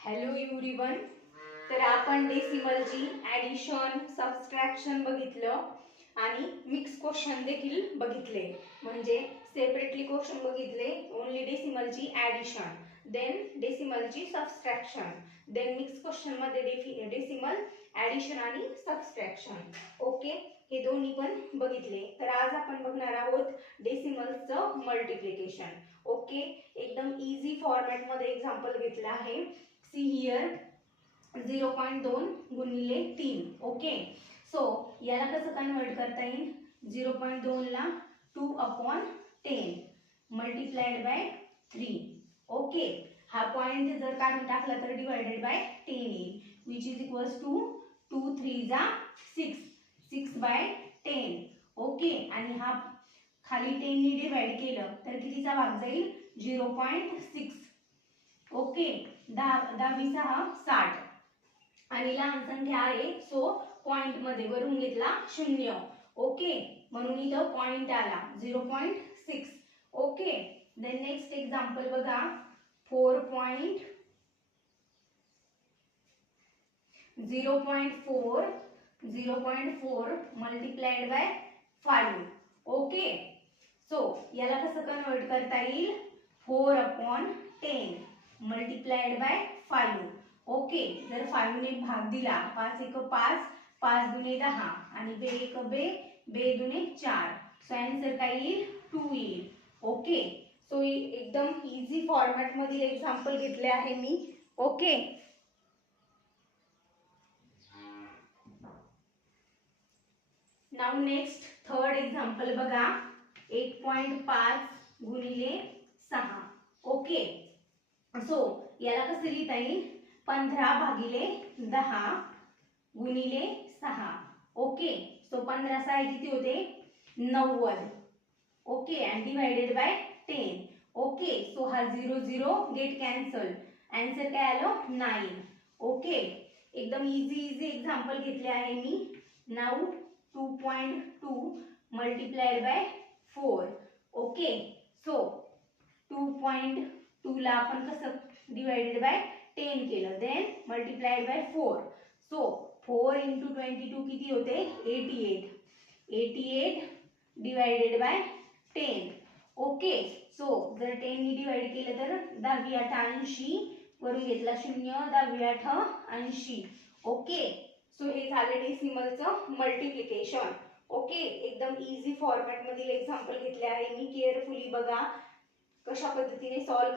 Hello everyone. तर आपण डेसिमलची addition subtraction बघितलं आणि मिक्स क्वेश्चन देखील बघितले. म्हणजे सेपरेटली क्वेश्चन बघितले, ओनली डेसिमलची ॲडिशन, देन डेसिमलची सबट्रॅक्शन, देन मिक्स क्वेश्चन मध्ये डेसिमल ॲडिशन आणि सबट्रॅक्शन. ओके, हे दोन्ही पण बघितले. तर आज आपण बघणार आहोत डेसिमलचं मल्टिप्लिकेशन. ओके, एकदम इझी फॉर्मॅट मध्ये एक्झाम्पल घेतलं आहे. सी हियर 0.2 गुणिले 3. ओके, सो याला कसं कन्वर्ट करता येईल? 0.2 ला 2/10 मल्टिप्लाइड बाय 3. ओके, हा पॉइंट जर काढून टाकला तर डिवाइडेड बाय 10 येईल, विच इज इक्वल्स टू 2 3 जा 6, 6/10. ओके, आणि हा खाली 10 ने डिवाइड केलं तर कितीचा भाग जाईल? 0.6. ओके, 10×6 = 60 आणि लहान संख्या आहे, सो पॉइंट मध्ये वरून घेतला 0. ओके, म्हणून इथं पॉइंट आला 0.6. ओके, देन नेक्स्ट एक्झाम्पल बघा. 0.4 मल्टिप्लाइड बाय 5. ओके, सो याला कसं कन्वर्ट करता येईल? 4/10 मल्टिप्लाइड बाय 5. ओके, जर 5 ने भाग दिला, 5 1 5, 5 दुने 10 आणि बे 1 बे, बे दुने 4, सो आन्सर काय येईल? 2 येईल. ओके, सो एकदम इझी फॉर्मॅट मध्ये एक्झाम्पल घेतले आहे मी. Okay, now next third example बघा. 1.5 गुणिले 6. ओके, सो याला कसं लिहिता येईल? 15/10 गुणिले 6. ओके, सो 15 किती होते? 90. Okay, and divided by 10. Okay, so हा 0 0 गेट कॅन्सल, आन्सर काय आलं? 9. ओके, एकदम इझी एक्झाम्पल घेतले आहे मी. Now 2.2 multiplied by 4. Okay, so 2.2 ला आपण कसं डिवाइडेड बाय 10 केलं, देन मल्टिप्लाइड बाय 4. सो 4 × 22 किती होते? 88. 88 डिवाइडेड बाय 10. ओके, सो जर 10 ने डिवाइड केलं तर 10×8 = 80, वरून घेतला 0, 10×8 = 80. ओके, सो हे झाले डेसिमलचं मल्टिप्लिकेशन. ओके, एकदम इझी फॉर्मॅट मधील एक्झाम्पल घेतले आहे मी. केअरफुली बघा कशा पद्धतीने सॉल्व